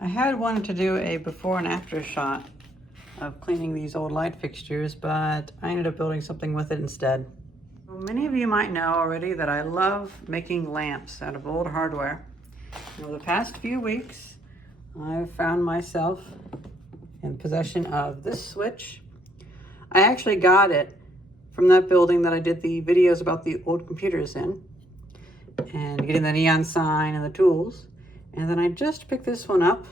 I had wanted to do a before and after shot of cleaning these old light fixtures, but I ended up building something with it instead. Well, many of you might know already that I love making lamps out of old hardware. Over the past few weeks, I've found myself in possession of this switch. I actually got it from that building that I did the videos about the old computers in, and getting the neon sign and the tools. And then I just picked this one up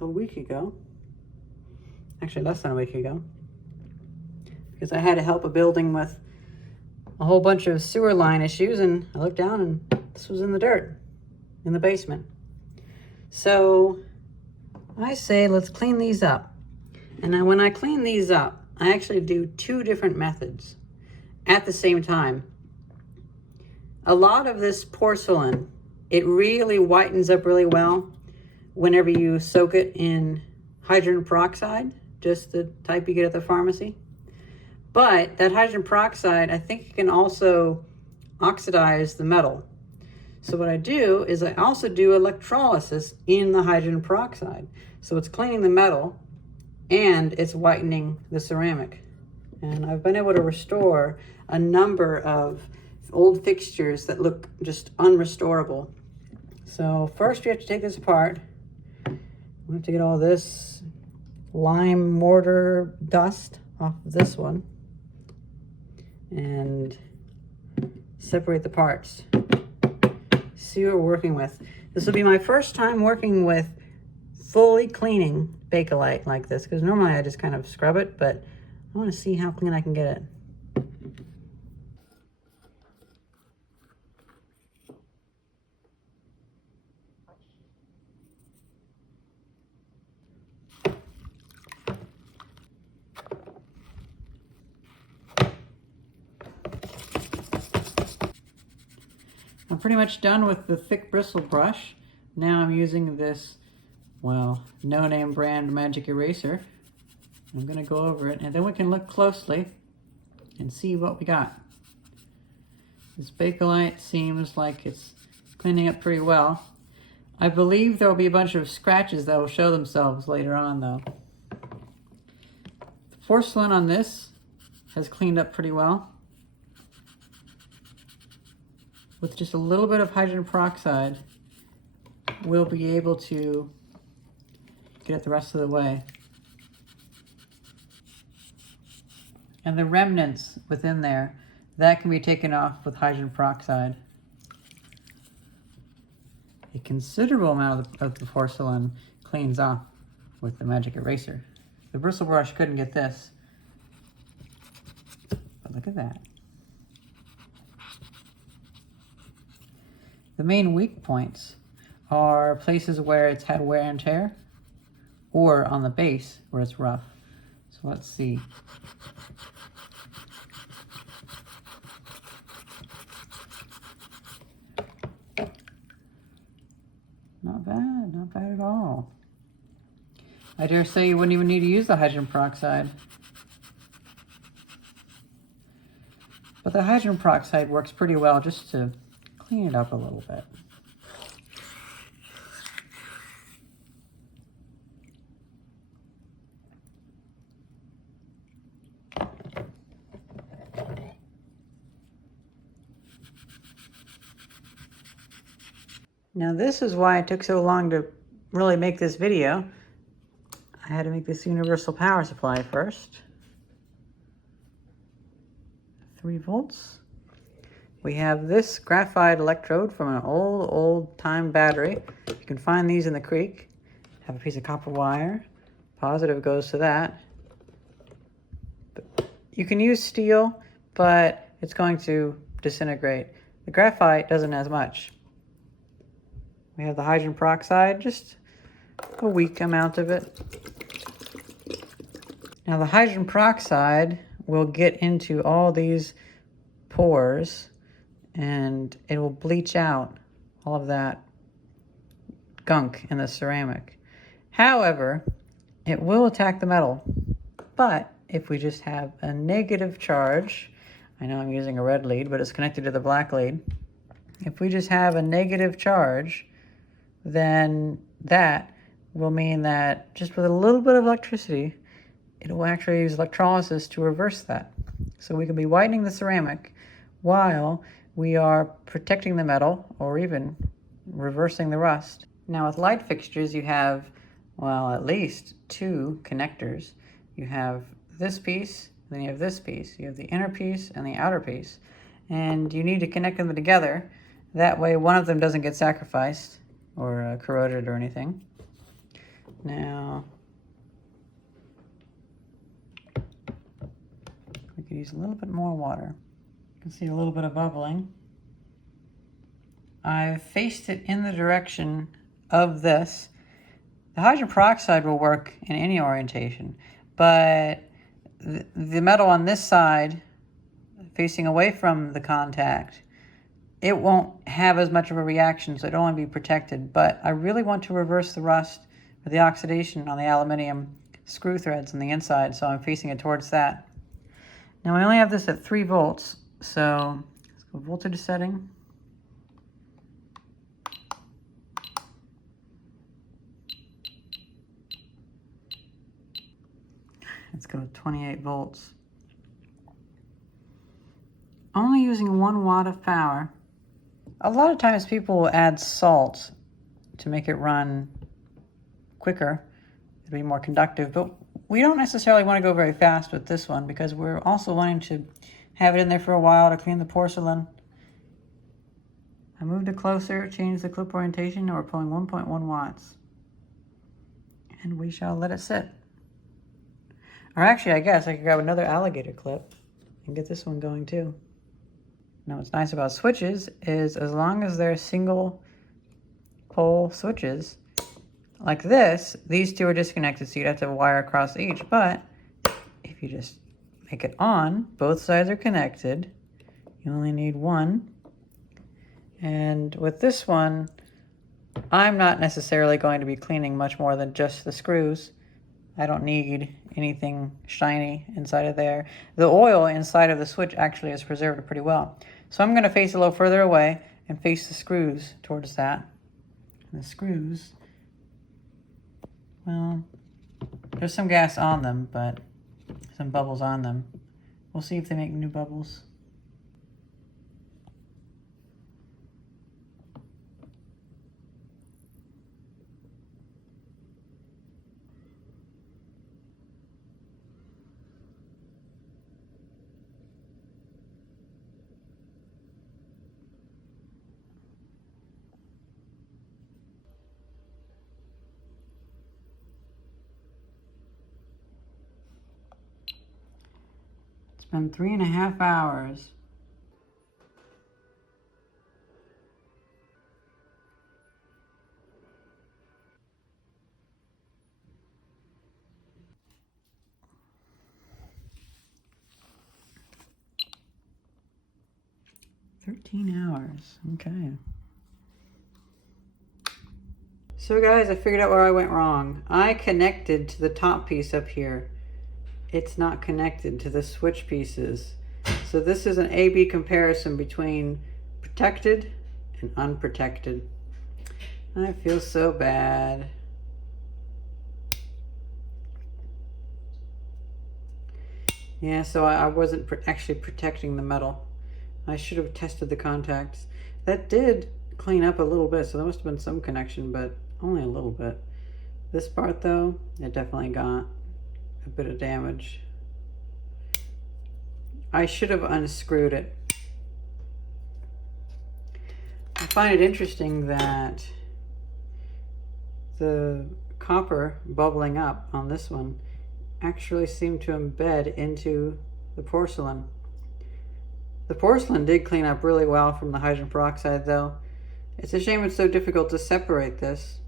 a week ago, actually less than a week ago, because I had to help a building with a whole bunch of sewer line issues, and I looked down and this was in the dirt in the basement. So I say let's clean these up. And when I clean these up, I actually do two different methods at the same time. A lot of this porcelain, it really whitens up really well whenever you soak it in hydrogen peroxide, just the type you get at the pharmacy. But that hydrogen peroxide, I think it can also oxidize the metal. So what I do is I also do electrolysis in the hydrogen peroxide. So it's cleaning the metal and it's whitening the ceramic. And I've been able to restore a number of old fixtures that look just unrestorable. So first we have to take this apart. We have to get all this lime mortar dust off of this one and separate the parts. See what we're working with. This will be my first time working with fully cleaning Bakelite like this, because normally I just kind of scrub it, but I want to see how clean I can get it. I'm pretty much done with the thick bristle brush. Now I'm using this, well, no-name brand magic eraser. I'm going to go over it, and then we can look closely and see what we got. This Bakelite seems like it's cleaning up pretty well. I believe there will be a bunch of scratches that will show themselves later on, though. The porcelain on this has cleaned up pretty well. With just a little bit of hydrogen peroxide, we'll be able to get it the rest of the way. And the remnants within there, that can be taken off with hydrogen peroxide. A considerable amount of the porcelain cleans off with the magic eraser. The bristle brush couldn't get this, but look at that. The main weak points are places where it's had wear and tear, or on the base where it's rough. So let's see. Not bad, not bad at all. I dare say you wouldn't even need to use the hydrogen peroxide. But the hydrogen peroxide works pretty well just to clean it up a little bit. Now this is why it took so long to really make this video. I had to make this universal power supply first. 3 volts. We have this graphite electrode from an old time battery. You can find these in the creek. Have a piece of copper wire. Positive goes to that. You can use steel, but it's going to disintegrate. The graphite doesn't as much. We have the hydrogen peroxide, just a weak amount of it. Now the hydrogen peroxide will get into all these pores and it will bleach out all of that gunk in the ceramic. However, it will attack the metal. But if we just have a negative charge, I know I'm using a red lead, but it's connected to the black lead. If we just have a negative charge, then that will mean that just with a little bit of electricity, it will actually use electrolysis to reverse that. So we can be whitening the ceramic while we are protecting the metal or even reversing the rust. Now with light fixtures, you have, well, at least two connectors. You have this piece, then you have this piece. You have the inner piece and the outer piece. And you need to connect them together. That way one of them doesn't get sacrificed or corroded or anything. Now, we could use a little bit more water. You can see a little bit of bubbling. I've faced it in the direction of this. The hydrogen peroxide will work in any orientation, but the metal on this side, facing away from the contact, it won't have as much of a reaction, so it'll only be protected. But I really want to reverse the rust or the oxidation on the aluminum screw threads on the inside, so I'm facing it towards that. Now I only have this at 3 volts, so let's go voltage setting. Let's go to 28 volts. Only using 1 watt of power. A lot of times people will add salt to make it run quicker. It'll be more conductive, but we don't necessarily want to go very fast with this one because we're also wanting to have it in there for a while to clean the porcelain. I moved it closer, changed the clip orientation, and we're pulling 1.1 watts. And we shall let it sit. Or actually, I guess I could grab another alligator clip and get this one going too. Now what's nice about switches is as long as they're single pole switches, like this, these two are disconnected, so you'd have to wire across each. But if you just make it on, both sides are connected. You only need one. And with this one, I'm not necessarily going to be cleaning much more than just the screws. I don't need anything shiny inside of there. The oil inside of the switch actually is preserved pretty well. So I'm going to face a little further away and face the screws towards that. And the screws, well, there's some gas on them, but some bubbles on them. We'll see if they make new bubbles. It's been 3.5 hours. Okay. So guys, I figured out where I went wrong. I connected to the top piece up here. It's not connected to the switch pieces. So this is an A-B comparison between protected and unprotected. I feel so bad. Yeah, so I wasn't actually protecting the metal. I should have tested the contacts. That did clean up a little bit, so there must have been some connection, but only a little bit. This part though, it definitely got a bit of damage. I should have unscrewed it. I find it interesting that the copper bubbling up on this one actually seemed to embed into the porcelain. The porcelain did clean up really well from the hydrogen peroxide though. It's a shame it's so difficult to separate this.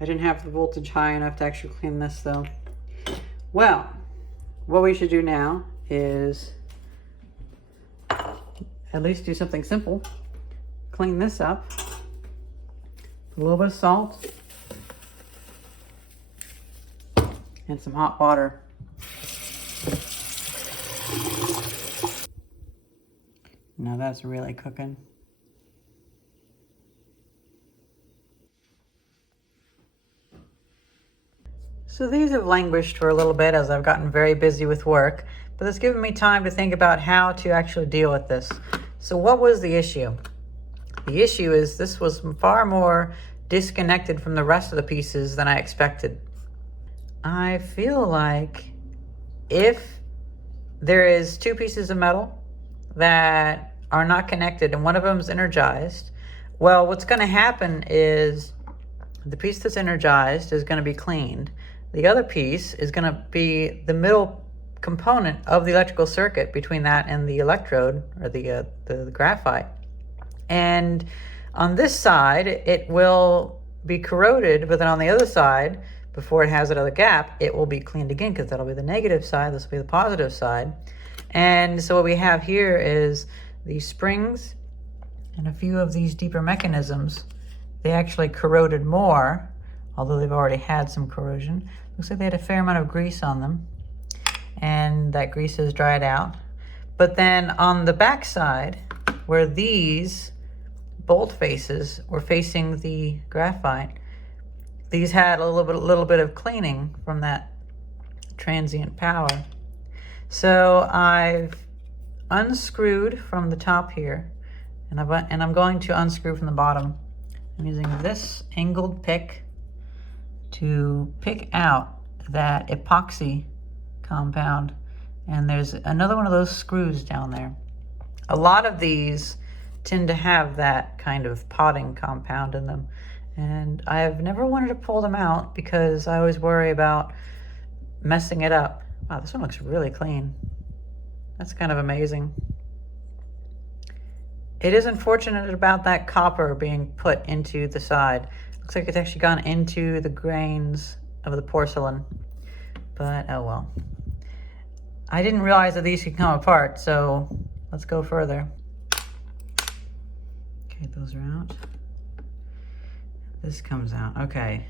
I didn't have the voltage high enough to actually clean this though. Well, what we should do now is at least do something simple. Clean this up. A little bit of salt. And some hot water. Now that's really cooking. So these have languished for a little bit as I've gotten very busy with work, but it's given me time to think about how to actually deal with this. So what was the issue? The issue is this was far more disconnected from the rest of the pieces than I expected. I feel like if there is two pieces of metal that are not connected and one of them is energized, well, what's going to happen is the piece that's energized is going to be cleaned. The other piece is going to be the middle component of the electrical circuit between that and the electrode, or the graphite. And on this side, it will be corroded, but then on the other side, before it has another gap, it will be cleaned again, because that'll be the negative side, this will be the positive side. And so what we have here is these springs and a few of these deeper mechanisms. They actually corroded more, although they've already had some corrosion. Looks like they had a fair amount of grease on them, and that grease has dried out. But then on the back side, where these bolt faces were facing the graphite, these had a little bit of cleaning from that transient power. So I've unscrewed from the top here, and I'm going to unscrew from the bottom. I'm using this angled pick to pick out that epoxy compound, and there's another one of those screws down there. A lot of these tend to have that kind of potting compound in them, and I've never wanted to pull them out because I always worry about messing it up. Wow, this one looks really clean. That's kind of amazing. It is unfortunate about that copper being put into the side. Looks like it's actually gone into the grains of the porcelain, but oh well. I didn't realize that these could come apart, so let's go further. Okay, those are out. This comes out, okay.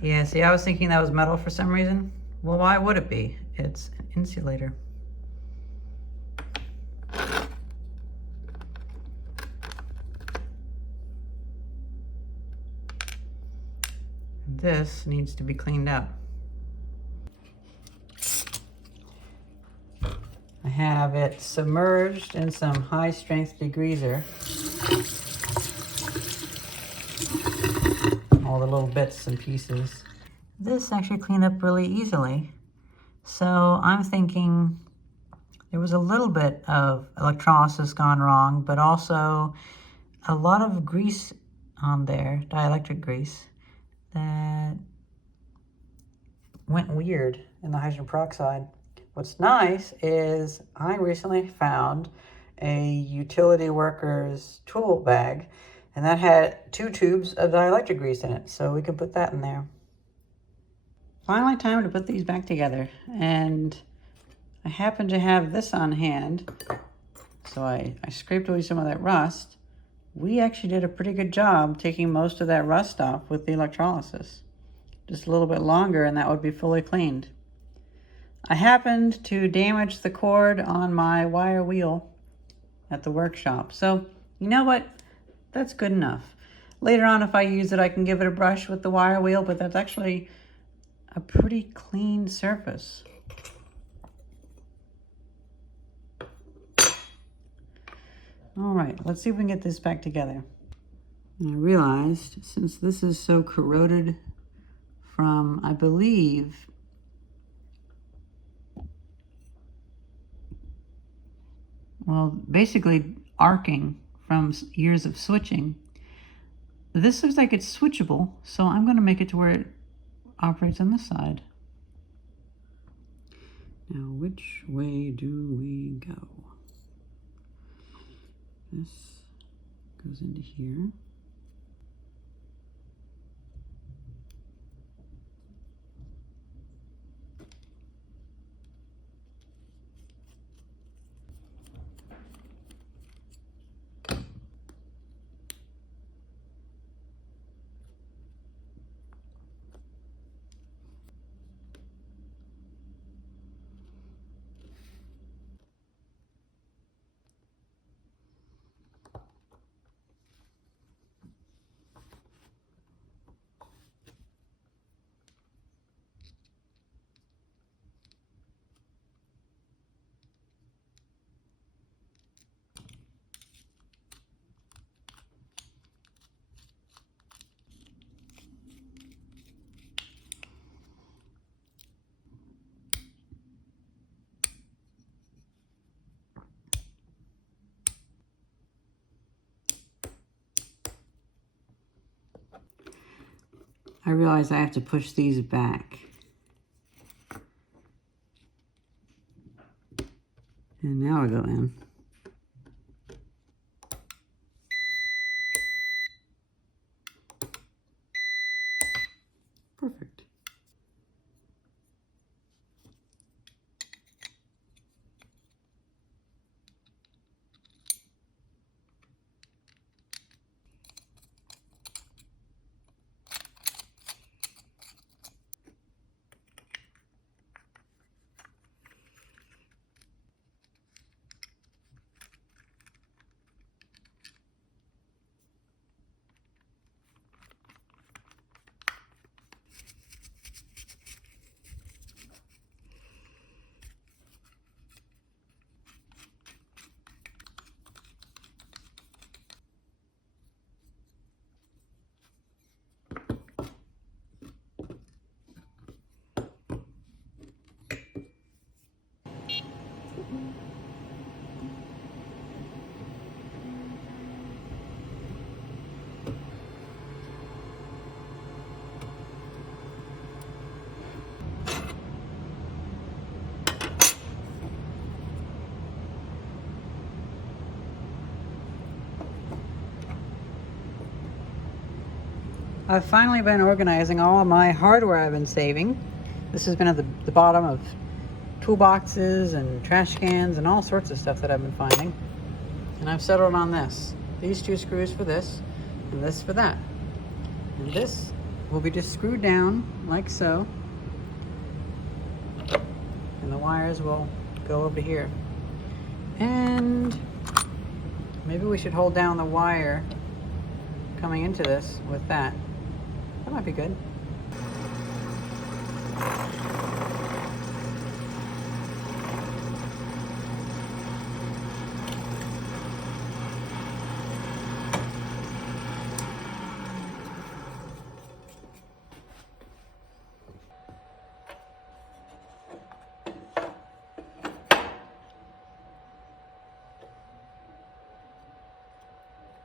Yeah, see, I was thinking that was metal for some reason. Well, why would it be? It's an insulator. This needs to be cleaned up. I have it submerged in some high strength degreaser. All the little bits and pieces. This actually cleaned up really easily. So I'm thinking there was a little bit of electrolysis gone wrong, but also a lot of grease on there, dielectric grease, that went weird in the hydrogen peroxide. What's nice is I recently found a utility worker's tool bag, and that had 2 tubes of dielectric grease in it, so we can put that in there. Finally, time to put these back together, and I happen to have this on hand, so I scraped away some of that rust. We actually did a pretty good job taking most of that rust off with the electrolysis. Just a little bit longer and that would be fully cleaned. I happened to damage the cord on my wire wheel at the workshop. So, you know what? That's good enough. Later on, if I use it, I can give it a brush with the wire wheel, but that's actually a pretty clean surface. All right, let's see if we can get this back together. And I realized, since this is so corroded from, I believe, well, basically arcing from years of switching, this looks like it's switchable, so I'm going to make it to where it operates on this side. Now, which way do we go? This goes into here. I realize I have to push these back. And now I go in. Perfect. I've finally been organizing all of my hardware I've been saving. This has been at the bottom of toolboxes and trash cans and all sorts of stuff that I've been finding. And I've settled on this. These 2 screws for this, and this for that. And this will be just screwed down like so. And the wires will go over here. And maybe we should hold down the wire coming into this with that. That might be good.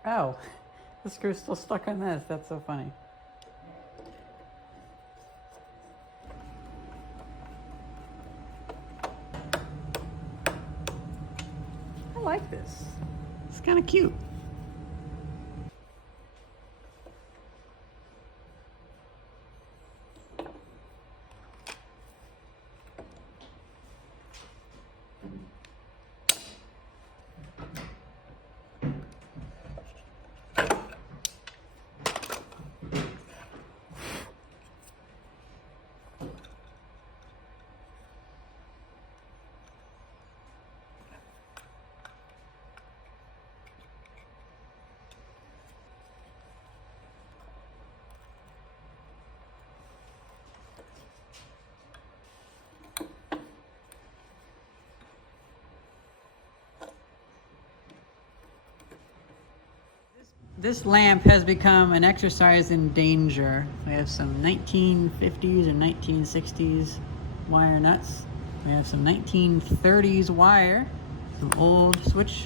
Oh, the screw's still stuck on this. That's so funny. I like this. It's kind of cute. This lamp has become an exercise in danger. We have some 1950s and 1960s wire nuts. We have some 1930s wire, some old switch,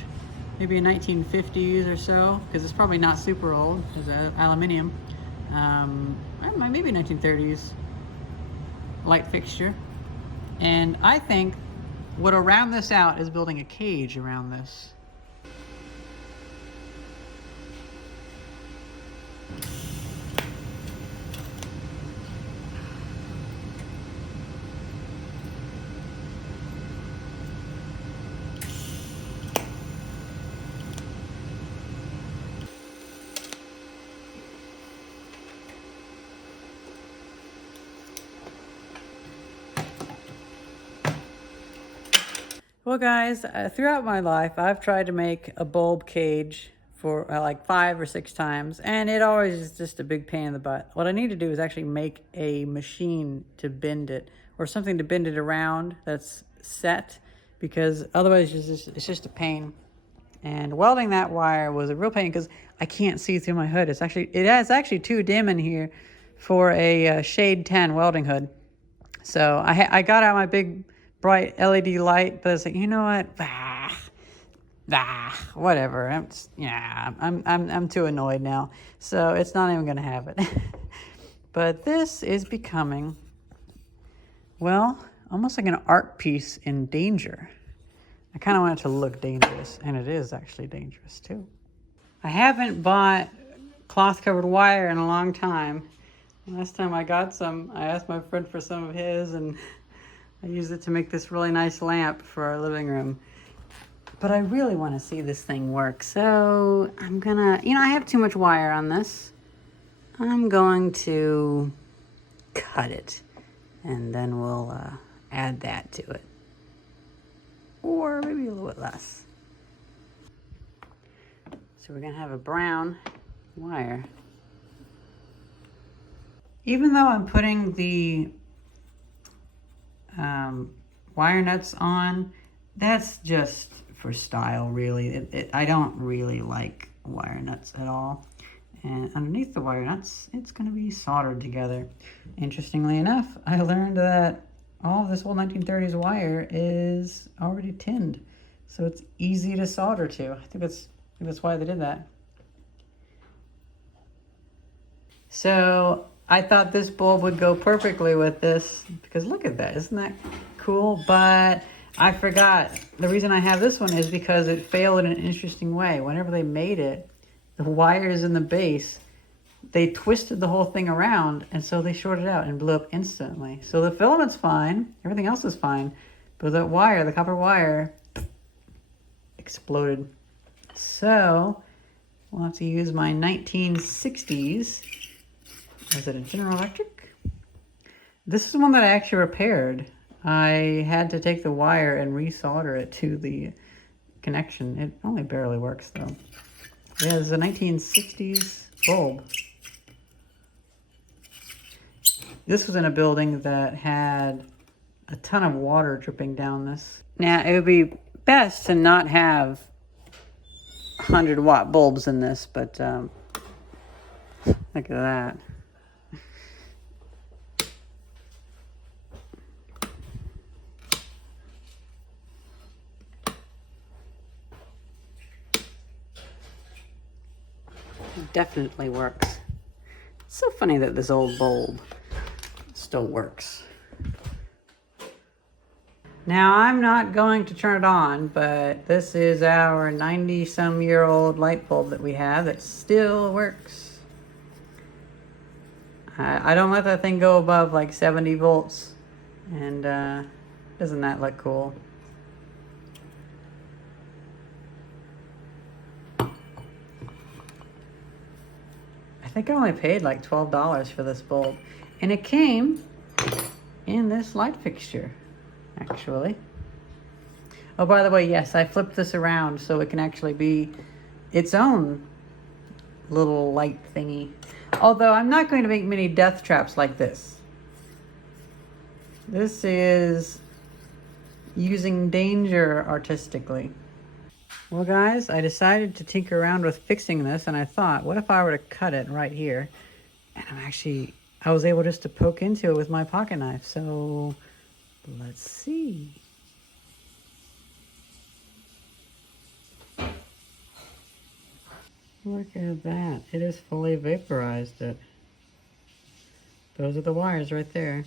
maybe 1950s or so, because it's probably not super old. It's aluminum. Maybe 1930s light fixture. And I think what'll round this out is building a cage around this. Well guys, throughout my life, I've tried to make a bulb cage for like 5 or 6 times, and it always is just a big pain in the butt. What I need to do is actually make a machine to bend it, or something to bend it around that's set, because otherwise it's just a pain. And welding that wire was a real pain because I can't see through my hood. It's actually too dim in here for a shade 10 welding hood. So I got out my big bright LED light, but it's like, you know what? Whatever. I'm too annoyed now. So it's not even gonna have it. But this is becoming, well, almost like an art piece in danger. I kind of want it to look dangerous, and it is actually dangerous too. I haven't bought cloth-covered wire in a long time. Last time I got some, I asked my friend for some of his, and I used it to make this really nice lamp for our living room. But I really want to see this thing work, so I'm gonna, I have too much wire on this. I'm going to cut it, and then we'll add that to it. Or maybe a little bit less. So we're gonna have a brown wire. Even though I'm putting the wire nuts on, that's just for style, really. I don't really like wire nuts at all. And underneath the wire nuts, it's gonna be soldered together. Interestingly enough, I learned that all of this old 1930s wire is already tinned. So it's easy to solder to. I think that's why they did that. So I thought this bulb would go perfectly with this, because look at that, isn't that cool? But I forgot, the reason I have this one is because it failed in an interesting way. Whenever they made it, the wires in the base, they twisted the whole thing around, and so they shorted out and blew up instantly. So the filament's fine, everything else is fine, but that wire, the copper wire, exploded. So we'll have to use my 1960s. Was it a General Electric? This is the one that I actually repaired. I had to take the wire and resolder it to the connection. It only barely works though. Yeah, this is a 1960s bulb. This was in a building that had a ton of water dripping down this. Now, it would be best to not have 100-watt bulbs in this, but look at that. It definitely works. It's so funny that this old bulb still works. Now, I'm not going to turn it on, but this is our 90-some-year-old light bulb that we have that still works. I don't let that thing go above like 70 volts. And doesn't that look cool? I think I only paid like $12 for this bulb. And it came in this light fixture, actually. Oh, by the way, yes, I flipped this around so it can actually be its own little light thingy. Although I'm not going to make many death traps like this. This is using danger artistically. Well, guys, I decided to tinker around with fixing this, and I thought, what if I were to cut it right here? And I was able just to poke into it with my pocket knife. So let's see. Look at that. It has fully vaporized it. Those are the wires right there.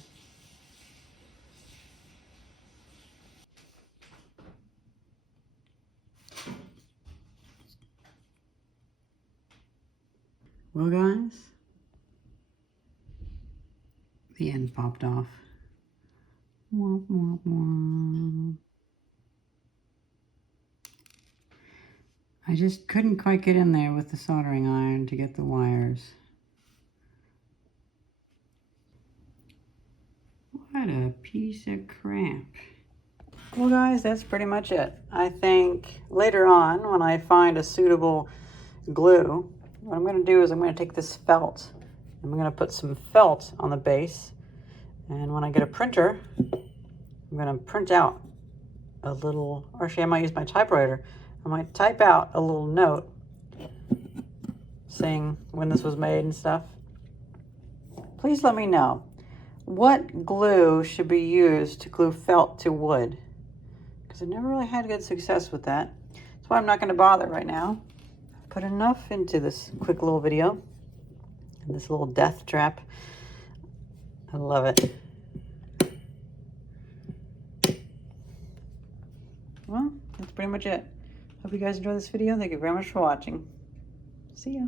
Well, guys, the end popped off. Womp, womp, womp. I just couldn't quite get in there with the soldering iron to get the wires. What a piece of crap. Well, guys, that's pretty much it. I think later on, when I find a suitable glue, what I'm going to do is I'm going to take this felt. I'm going to put some felt on the base. And when I get a printer, I'm going to print out a little, or actually I might use my typewriter. I might type out a little note saying when this was made and stuff. Please let me know. What glue should be used to glue felt to wood? Because I've never really had good success with that. That's why I'm not going to bother right now. I've put enough into this quick little video and this little death trap. I love it. Well, that's pretty much it. Hope you guys enjoyed this video. Thank you very much for watching. See ya.